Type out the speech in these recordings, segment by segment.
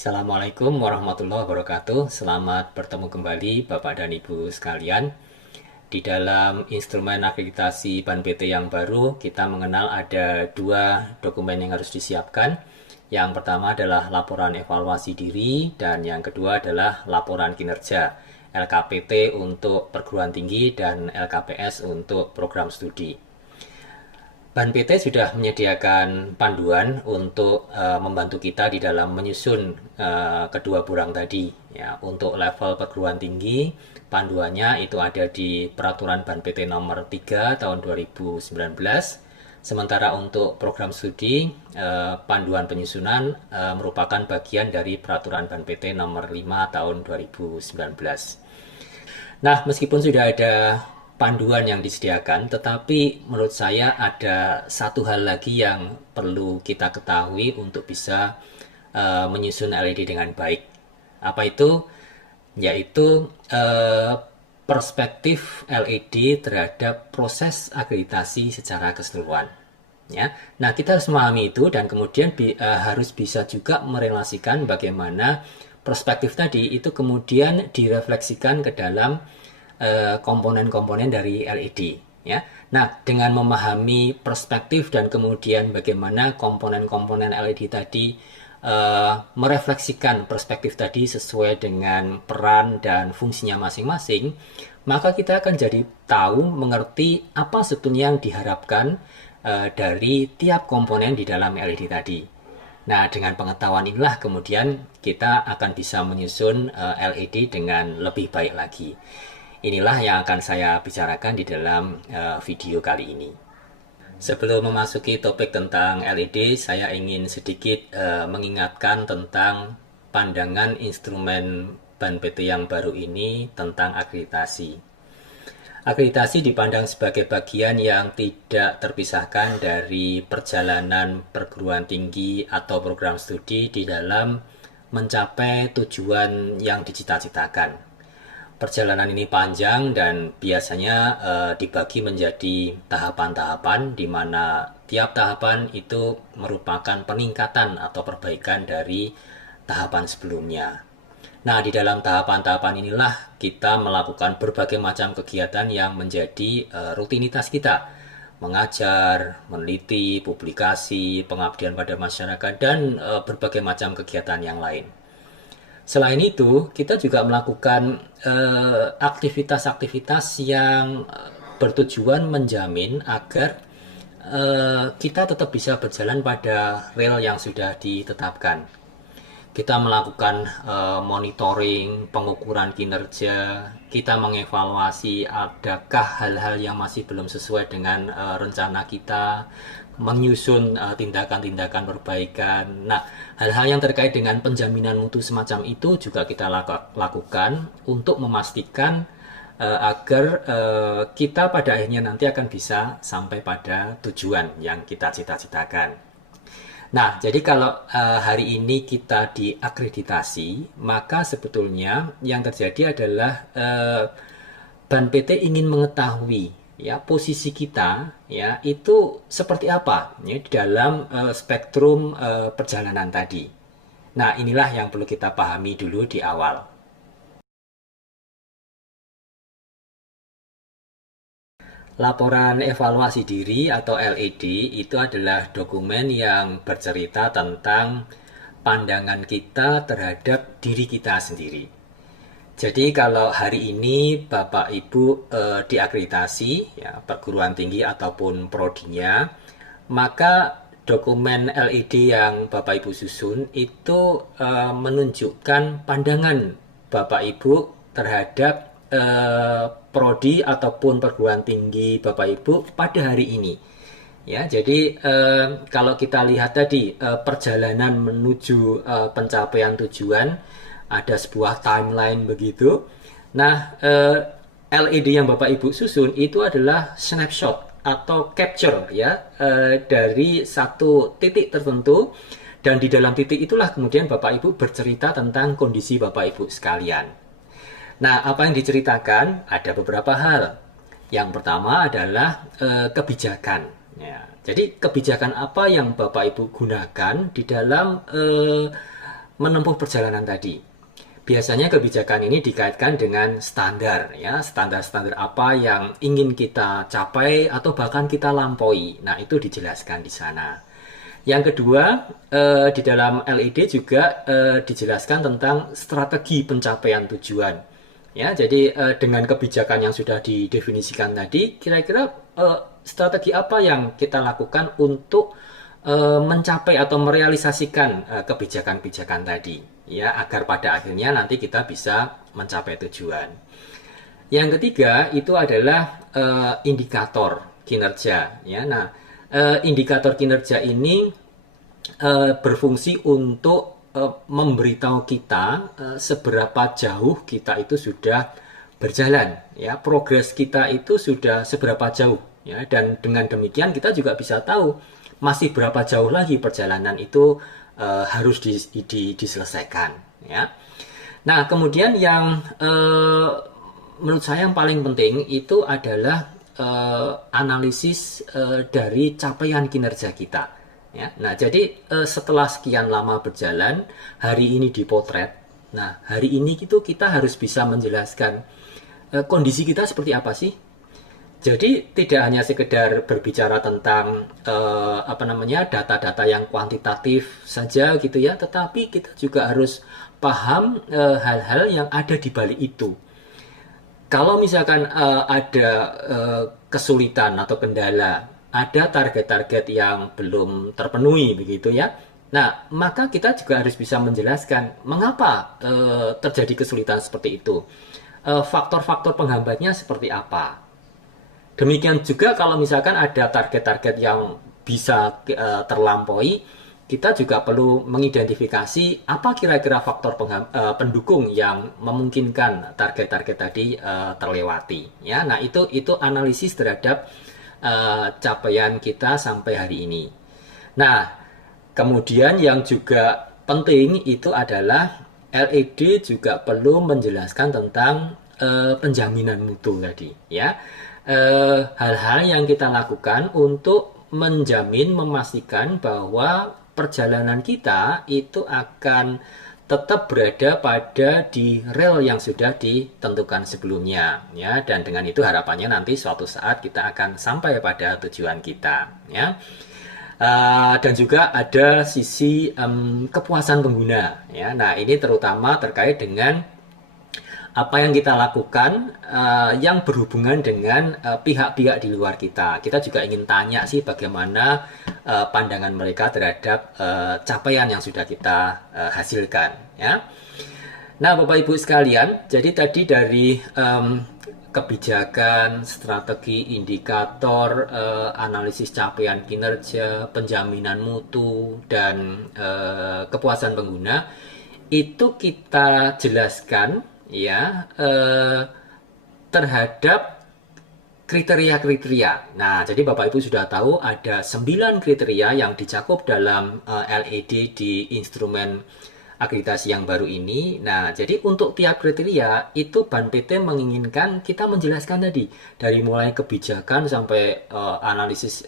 Assalamualaikum warahmatullahi wabarakatuh. Selamat bertemu kembali Bapak dan Ibu sekalian. Di dalam instrumen akreditasi BAN PT yang baru, kita mengenal ada dua dokumen yang harus disiapkan. Yang pertama adalah laporan evaluasi diri dan yang kedua adalah laporan kinerja. LKPT untuk perguruan tinggi dan LKPS untuk program studi. BAN PT sudah menyediakan panduan untuk membantu kita di dalam menyusun kedua burang tadi. Ya, untuk level perguruan tinggi, panduannya itu ada di Peraturan BAN PT nomor 3 tahun 2019. Sementara untuk program studi, panduan penyusunan merupakan bagian dari Peraturan BAN PT nomor 5 tahun 2019. Nah, meskipun sudah ada panduan yang disediakan, tetapi menurut saya ada satu hal lagi yang perlu kita ketahui untuk bisa menyusun LED dengan baik. Apa itu? Yaitu perspektif LED terhadap proses akreditasi secara keseluruhan. Ya, nah kita harus memahami itu dan kemudian harus bisa juga merelasikan bagaimana perspektif tadi itu kemudian direfleksikan ke dalam komponen-komponen dari LED. Ya, nah dengan memahami perspektif dan kemudian bagaimana komponen-komponen LED tadi merefleksikan perspektif tadi sesuai dengan peran dan fungsinya masing-masing, maka kita akan jadi tahu, mengerti apa sebetulnya yang diharapkan dari tiap komponen di dalam LED tadi. Nah, dengan pengetahuan inilah kemudian kita akan bisa menyusun LED dengan lebih baik lagi. Inilah yang akan saya bicarakan di dalam video kali ini. Sebelum memasuki topik tentang LED, saya ingin sedikit mengingatkan tentang pandangan instrumen BAN PT yang baru ini tentang akreditasi. Akreditasi dipandang sebagai bagian yang tidak terpisahkan dari perjalanan perguruan tinggi atau program studi di dalam mencapai tujuan yang dicita-citakan. Perjalanan ini panjang dan biasanya dibagi menjadi tahapan-tahapan di mana tiap tahapan itu merupakan peningkatan atau perbaikan dari tahapan sebelumnya. Nah, di dalam tahapan-tahapan inilah kita melakukan berbagai macam kegiatan yang menjadi rutinitas kita. Mengajar, meneliti, publikasi, pengabdian pada masyarakat, dan berbagai macam kegiatan yang lain. Selain itu, kita juga melakukan aktivitas-aktivitas yang bertujuan menjamin agar kita tetap bisa berjalan pada rel yang sudah ditetapkan. Kita melakukan monitoring, pengukuran kinerja, kita mengevaluasi adakah hal-hal yang masih belum sesuai dengan rencana kita, menyusun tindakan-tindakan perbaikan. Nah, hal-hal yang terkait dengan penjaminan mutu semacam itu juga kita lakukan untuk memastikan agar kita pada akhirnya nanti akan bisa sampai pada tujuan yang kita cita-citakan. Nah, jadi kalau hari ini kita diakreditasi, maka sebetulnya yang terjadi adalah BAN PT ingin mengetahui ya posisi kita ya itu seperti apa ya di dalam spektrum perjalanan tadi. Nah, inilah yang perlu kita pahami dulu di awal. Laporan evaluasi diri atau LED itu adalah dokumen yang bercerita tentang pandangan kita terhadap diri kita sendiri. Jadi kalau hari ini Bapak Ibu diakreditasi ya, perguruan tinggi ataupun prodinya, maka dokumen LED yang Bapak Ibu susun itu menunjukkan pandangan Bapak Ibu terhadap prodi ataupun perguruan tinggi Bapak Ibu pada hari ini. Ya, jadi kalau kita lihat tadi perjalanan menuju pencapaian tujuan, ada sebuah timeline begitu. Nah, LED yang Bapak Ibu susun itu adalah snapshot atau capture ya dari satu titik tertentu, dan di dalam titik itulah kemudian Bapak Ibu bercerita tentang kondisi Bapak Ibu sekalian. Nah, apa yang diceritakan? Ada beberapa hal. Yang pertama adalah kebijakan. Ya, jadi kebijakan apa yang Bapak Ibu gunakan di dalam menempuh perjalanan tadi. Biasanya kebijakan ini dikaitkan dengan standar, ya, standar-standar apa yang ingin kita capai atau bahkan kita lampaui. Nah, itu dijelaskan di sana. Yang kedua, di dalam LED juga dijelaskan tentang strategi pencapaian tujuan. Ya, jadi dengan kebijakan yang sudah didefinisikan tadi, kira-kira strategi apa yang kita lakukan untuk mencapai atau merealisasikan kebijakan-kebijakan tadi, ya, agar pada akhirnya nanti kita bisa mencapai tujuan. Yang ketiga itu adalah indikator kinerja, ya. Nah, indikator kinerja ini berfungsi untuk memberitahu kita seberapa jauh kita itu sudah berjalan, ya, progres kita itu sudah seberapa jauh, ya, dan dengan demikian kita juga bisa tahu masih berapa jauh lagi perjalanan itu harus diselesaikan, ya. Nah, kemudian yang menurut saya yang paling penting itu adalah analisis dari capaian kinerja kita, ya. Nah, jadi setelah sekian lama berjalan, hari ini dipotret. Nah, hari ini itu kita harus bisa menjelaskan kondisi kita seperti apa sih. Jadi tidak hanya sekedar berbicara tentang data-data yang kuantitatif saja gitu ya, tetapi kita juga harus paham hal-hal yang ada di balik itu. Kalau misalkan ada kesulitan atau kendala, ada target-target yang belum terpenuhi begitu ya. Nah, maka kita juga harus bisa menjelaskan mengapa terjadi kesulitan seperti itu. Faktor-faktor penghambatnya seperti apa. Demikian juga kalau misalkan ada target-target yang bisa terlampaui, kita juga perlu mengidentifikasi apa kira-kira faktor pendukung yang memungkinkan target-target tadi terlewati. Ya, nah itu analisis terhadap capaian kita sampai hari ini. Nah, kemudian yang juga penting itu adalah LED juga perlu menjelaskan tentang penjaminan mutu tadi, ya. Hal-hal yang kita lakukan untuk menjamin, memastikan bahwa perjalanan kita itu akan tetap berada pada di rel yang sudah ditentukan sebelumnya, ya, dan dengan itu harapannya nanti suatu saat kita akan sampai pada tujuan kita, ya. Dan juga ada sisi kepuasan pengguna, ya. Nah, ini terutama terkait dengan apa yang kita lakukan yang berhubungan dengan pihak-pihak di luar kita. Kita juga ingin tanya sih bagaimana pandangan mereka terhadap capaian yang sudah kita hasilkan, ya. Nah, Bapak Ibu sekalian, jadi tadi dari kebijakan, strategi, indikator, analisis capaian kinerja, penjaminan mutu, dan kepuasan pengguna, itu kita jelaskan, ya, terhadap kriteria-kriteria. Nah, jadi Bapak Ibu sudah tahu ada 9 kriteria yang dicakup dalam LED di instrumen akreditasi yang baru ini. Nah, jadi untuk tiap kriteria itu Ban PT menginginkan kita menjelaskan tadi dari mulai kebijakan sampai analisis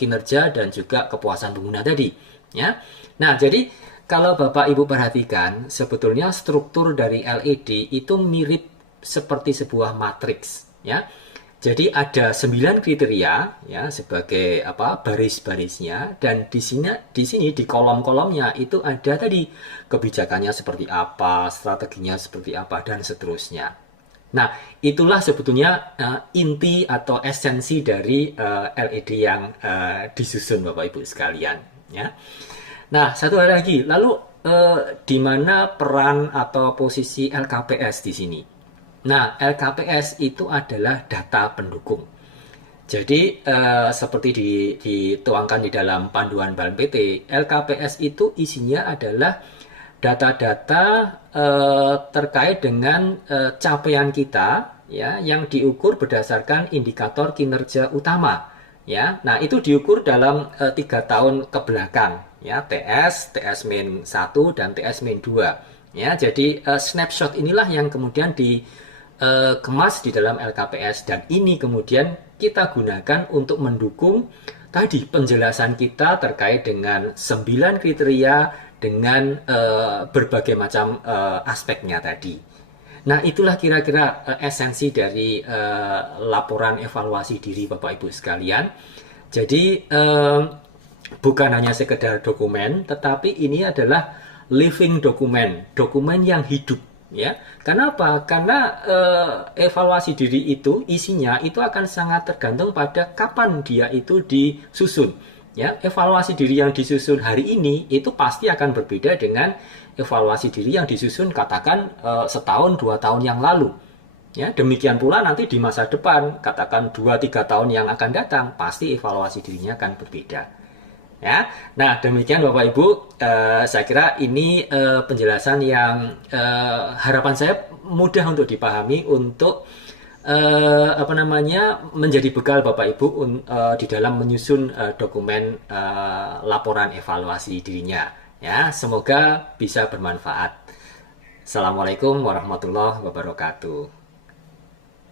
kinerja dan juga kepuasan pengguna tadi, ya. Nah, jadi kalau Bapak Ibu perhatikan, sebetulnya struktur dari LED itu mirip seperti sebuah matriks, ya. Jadi ada 9 kriteria, ya, sebagai baris-barisnya, dan di sini di kolom-kolomnya itu ada tadi kebijakannya seperti apa, strateginya seperti apa, dan seterusnya. Nah, itulah sebetulnya inti atau esensi dari LED yang disusun Bapak Ibu sekalian, ya. Nah, satu hal lagi, lalu di mana peran atau posisi LKPS di sini? Nah, LKPS itu adalah data pendukung. Jadi, seperti dituangkan di dalam panduan Ban PT, LKPS itu isinya adalah data-data terkait dengan capaian kita, ya, yang diukur berdasarkan indikator kinerja utama. Ya, nah itu diukur dalam 3 tahun ke belakang, ya, TS-1 dan TS-2. Ya, jadi snapshot inilah yang kemudian dikemas di dalam LKPS, dan ini kemudian kita gunakan untuk mendukung tadi penjelasan kita terkait dengan 9 kriteria dengan berbagai macam aspeknya tadi. Nah, itulah kira-kira esensi dari laporan evaluasi diri Bapak Ibu sekalian. Jadi bukan hanya sekedar dokumen, tetapi ini adalah living dokumen, dokumen yang hidup. Ya, kenapa? Karena evaluasi diri itu isinya itu akan sangat tergantung pada kapan dia itu disusun. Ya, evaluasi diri yang disusun hari ini itu pasti akan berbeda dengan evaluasi diri yang disusun katakan setahun 2 tahun yang lalu. Ya, demikian pula nanti di masa depan, katakan 2-3 tahun yang akan datang, pasti evaluasi dirinya akan berbeda. Ya, nah demikian Bapak Ibu, saya kira ini penjelasan yang harapan saya mudah untuk dipahami untuk menjadi bekal Bapak Ibu di dalam menyusun dokumen laporan evaluasi dirinya. Ya, semoga bisa bermanfaat. Assalamualaikum warahmatullahi wabarakatuh.